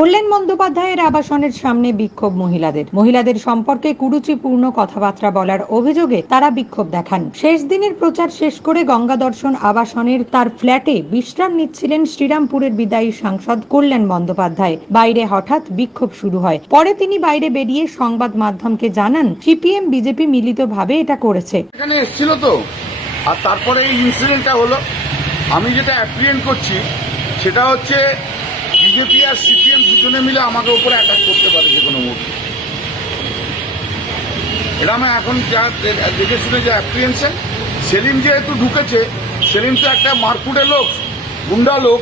কল্যাণ বন্দ্যোপাধ্যায়ের আবাসনের সামনে বিক্ষোভ মহিলাদের। মহিলাদের সম্পর্কে কুরুচিপূর্ণ কথাবার্তা বলার অভিযোগে তারা বিক্ষোভ দেখান। শেষ দিনের প্রচার শেষ করে গঙ্গা দর্শন আবাসনের তার ফ্ল্যাটে বিশ্রাম নিচ্ছিলেন শ্রীরামপুরের বিদায়ী সাংসদ কল্যাণ বন্দ্যোপাধ্যায়। বাইরে হঠাৎ বিক্ষোভ শুরু হয়। পরে তিনি বাইরে বেরিয়ে সংবাদ মাধ্যমকে জানান, সিপিএম, বিজেপি মিলিতভাবে এটা করেছে। এখানে এসেছিল তো। আর তারপরে এই ইনসিডেন্টটা হলো। আমি যেটা অ্যাপ্রিয়েন্ট করছি, সেটা হচ্ছে বিজেপি আর সিপিএম দুজনে মিলে আমাকে উপরে অ্যাটাক করতে পারে যে কোনো মুহূর্তে। এটা আমি এখন যা দেখে শুনে যে অ্যাপ্রিয়েনশন সেলিম যেহেতু ঢুকেছে, সেলিম তো একটা মারকুটে লোক, গুন্ডা লোক।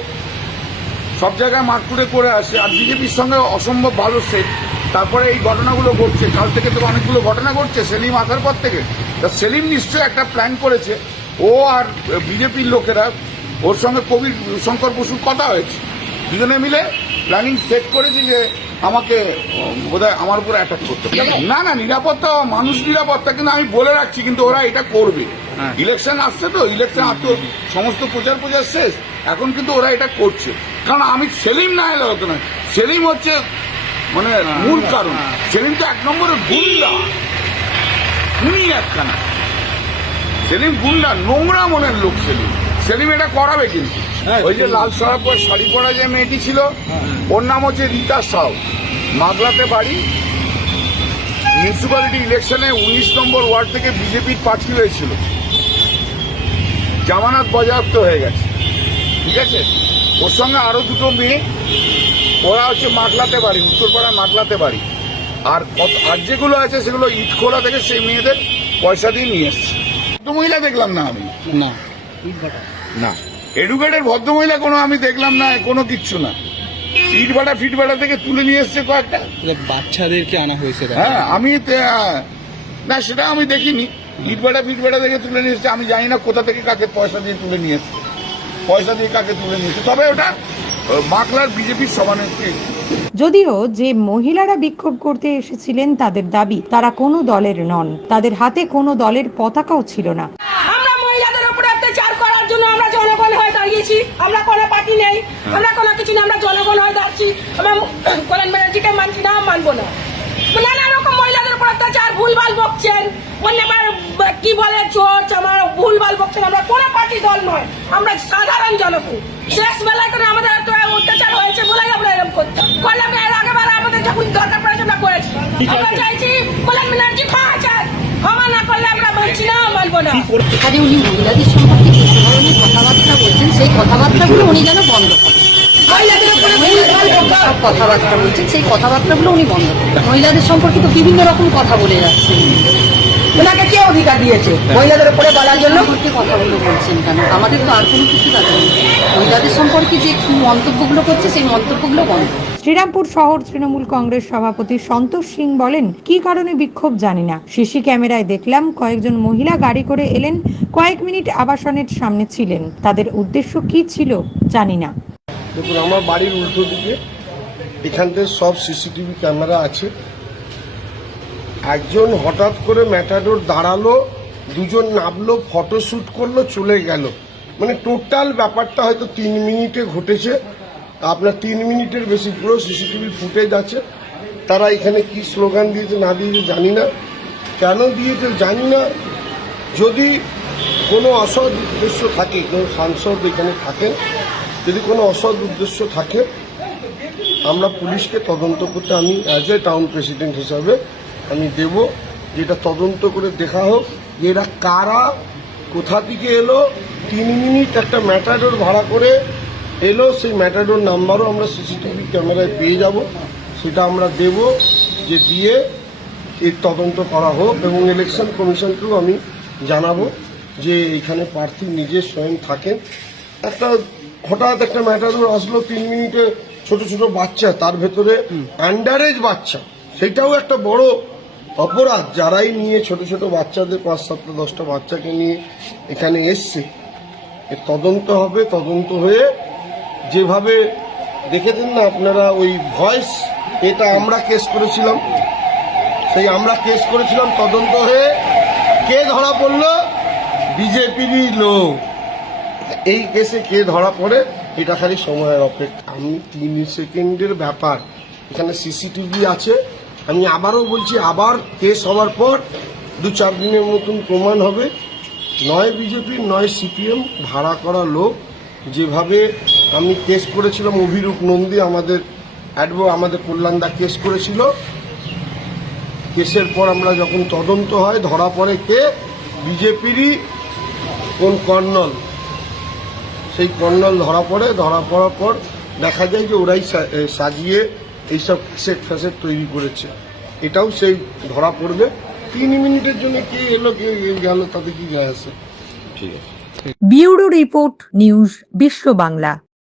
সব জায়গায় মারকুটে করে আসে। আর বিজেপির সঙ্গে অসম্ভব ভালো সেট তারপরে এই ঘটনাগুলো ঘটছে। কাল থেকে তো অনেকগুলো ঘটনা ঘটছে, সেলিম আসার পর থেকে। তা সেলিম নিশ্চয়ই একটা প্ল্যান করেছে। ও আর বিজেপির লোকেরা, ওর সঙ্গে কবির শঙ্কর বসুর কথা হয়েছে। দুজনে মিলে প্ল্যানিং সেট করেছি যে আমাকে বোধহয় আমার উপর অ্যাটাক করতে না না নিরাপত্তা মানুষ নিরাপত্তা কিন্তু আমি বলে রাখছি কিন্তু ওরা এটা করবে। ইলেকশন আসছে তো ইলেকশন আর তো সমস্ত প্রচার প্রচার শেষ। এখন কিন্তু ওরা এটা করছে। কারণ আমি সেলিম না এলে হতো না। সেলিম হচ্ছে মানে মূল কারণ। সেলিম তো এক নম্বরে গুন্ডা। খুনি একখানা। সেলিম গুন্ডা নোংরা মনের লোক সেলিম। সেলিম এটা করাবে কিন্তু। ওই যে লাল সারা পর শাড়ি পরা যে মেয়েটি ছিল ওর নাম হচ্ছে রীতা সাউ। মাগলাতে বাড়ি। মিউনিসিপ্যালিটি ইলেকশনে উনিশ নম্বর ওয়ার্ড থেকে বিজেপির প্রার্থী হয়েছিল। জামানত বাজেয়াপ্ত হয়ে গেছে। ঠিক আছে? ওর সঙ্গে আরও দুটো মেয়ে। ওরা হচ্ছে মাগলাতে বাড়ি উত্তরপাড়া মাগলাতে বাড়ি। আর আর যেগুলো আছে সেগুলো ইটখোলা থেকে সেই মেয়েদের পয়সা দিয়ে নিয়ে এসছে। মহিলা দেখলাম না আমি। না। না। এডুকেটেড ভদ্রমহিলা কোনো আমি দেখলাম না কোনো কিচ্ছু না। ইট ভাড়া ফিট ভাড়া থেকে তুলে নিয়ে এসছে কয়েকটা। বাচ্চাদেরকে আনা হয়েছে হ্যাঁ আমি তে- না সেটা আমি দেখিনি। ইট ভাড়া ফিট থেকে তুলে নিয়ে এসছে আমি জানি না কোথা থেকে কাকে পয়সা দিয়ে তুলে নিয়ে এসছে। পয়সা দিয়ে কাকে তুলে নিয়ে এসছে। তবে ওটা বাঁকলার বিজেপির সভানেত্রী যদিও যে মহিলারা বিক্ষোভ করতে এসেছিলেন তাদের দাবি তারা কোনো দলের নন। তাদের হাতে কোনো দলের পতাকাও ছিল না আমরা মহিলাদের উপরে অত্যাচার করার জন্য আমরা জনগণ হয়ে দাঁড়িয়েছি আমরা কোনো পার্টি নেই। আমরা কোনো কিছু না আমরা জনগণ হয়ে দাঁড়িয়েছি আমরা কল্যাণ ব্যানার্জিকে মানছি না মানবো না। নানা রকম মহিলাদের উপর অত্যাচার ভুলভাল বকছেন। অন্য কি বলে চোর আমার ভুলভাল বকছেন। আমরা কোনো পার্টি দল নয়। আমরা সাধারণ জনগণ। শেষ বেলায় করে আমাদের এত অত্যাচার হয়েছে বলেই আমরা এরকম করতাম। কল্যাণ এর আগেবার আমাদের যখন দরকার পড়েছে আমরা করেছি। আমরা চাইছি কল্যাণ ব্যানার্জি ক্ষমা চান ক্ষমা না করলে আমরা মানছি না মানবো না। এখানে উনি মহিলাদের সম্পর্কে যে ধরনের কথাবার্তা বলছেন সেই কথাবার্তাগুলো উনি যেন বন্ধ করেন কথাবার্তা বলছেন সেই কথাবার্তাগুলো উনি বন্ধ করেন মহিলাদের সম্পর্কে তো বিভিন্ন রকম কথা বলে যাচ্ছেন ওনাকে কে অধিকার দিয়েছে মহিলাদের উপরে বলার জন্য সম্পর্কে কথাগুলো বলছেন কেন আমাদের তো আর কোনো কিছু নেই মহিলাদের সম্পর্কে যে মন্তব্যগুলো করছে, সেই মন্তব্যগুলো বন্ধ। শ্রীরামপুর শহর তৃণমূল কংগ্রেস সভাপতি সন্তোষ সিং বলেন, কি কারণে বিক্ষোভ জানি না। সিসি ক্যামেরায় দেখলাম কয়েকজন মহিলা গাড়ি করে এলেন, কয়েক মিনিট আবাসনের সামনে ছিলেন। তাদের উদ্দেশ্য কি ছিল জানি না। দেখুন, আমার বাড়ির উল্টো দিকে এখান থেকে সব সিসিটিভি ক্যামেরা আছে। একজন হঠাৎ করে ম্যাটাডোর দাঁড়াল, দুজন নামলো ফটো শুট করল, চলে গেল। মানে টোটাল ব্যাপারটা হয়তো তিন মিনিটে ঘটেছে। আপনার তিন মিনিটের বেশি পুরো সিসিটিভি ফুটেজ আছে। তারা এখানে কি স্লোগান দিয়েছে না দিয়েছে জানি না। কেন দিয়েছে জানি না। যদি কোনো অসৎ উদ্দেশ্য থাকে, কোনো সাংসদ এখানে থাকেন, যদি কোনো অসৎ উদ্দেশ্য থাকে, আমরা পুলিশকে তদন্ত করতে, আমি অ্যাজ এ টাউন প্রেসিডেন্ট হিসাবে আমি দেব যেটা তদন্ত করে দেখা হোক যে এরা কারা, কোথা থেকে এলো, তিন মিনিট একটা ম্যাটাডোর ভাড়া করে এলো, সেই ম্যাটাডোর নাম্বারও আমরা সিসিটিভি ক্যামেরায় পেয়ে যাব। সেটা আমরা দেব যে দিয়ে এর তদন্ত করা হোক এবং ইলেকশন কমিশনকেও আমি জানাব যে এখানে প্রার্থী নিজে স্বয়ং থাকেন। একটা হঠাৎ একটা ম্যাটাডোর আসলো, তিন মিনিটে ছোট ছোট বাচ্চা, তার ভেতরে আন্ডারেজ বাচ্চা। সেটাও একটা বড় অপরাধ। যারাই নিয়ে ছোট ছোট বাচ্চাদের, পাঁচ সাতটা দশটা বাচ্চাকে নিয়ে এখানে এসছে। তদন্ত হবে, তদন্ত হয়ে যেভাবে দেখেছেন না আপনারা, ওই ভয়েস, এটা আমরা কেস করেছিলাম। সেই আমরা কেস করেছিলাম, তদন্ত হয়ে কে ধরা পড়ল? বিজেপিরই লোক। এই কেসে কে ধরা পড়ে, এটা খালি সময়ের অপেক্ষা। আমি তিন সেকেন্ডের ব্যাপার, এখানে সিসিটিভি আছে। আমি আবারও বলছি, আবার কেস হওয়ার পর দু চার দিনের মতন প্রমাণ হবে। নয় বিজেপির, নয় সিপিএম ভাড়া করা লোক যেভাবে আমি কেস করেছিলাম অভিরূপ নন্দী আমাদের অ্যাডভো আমাদের কল্যাণদা কেস করেছিল। কেসের পর আমরা যখন তদন্ত হয় ধরা পড়ে কে? বিজেপিরই কোন কর্নল। সেই কর্নল ধরা পড়ে ধরা পড়ার পর দেখা যায় যে ওরাই সাজিয়ে এইসব সেট ফ্যাসেট তৈরি করেছে। এটাও সেই ধরা পড়বে। তিন মিনিটের জন্য কে এলো কে গেল তাতে কি যায় আসে বিউরো রিপোর্ট নিউজ বিশ্ব বাংলা।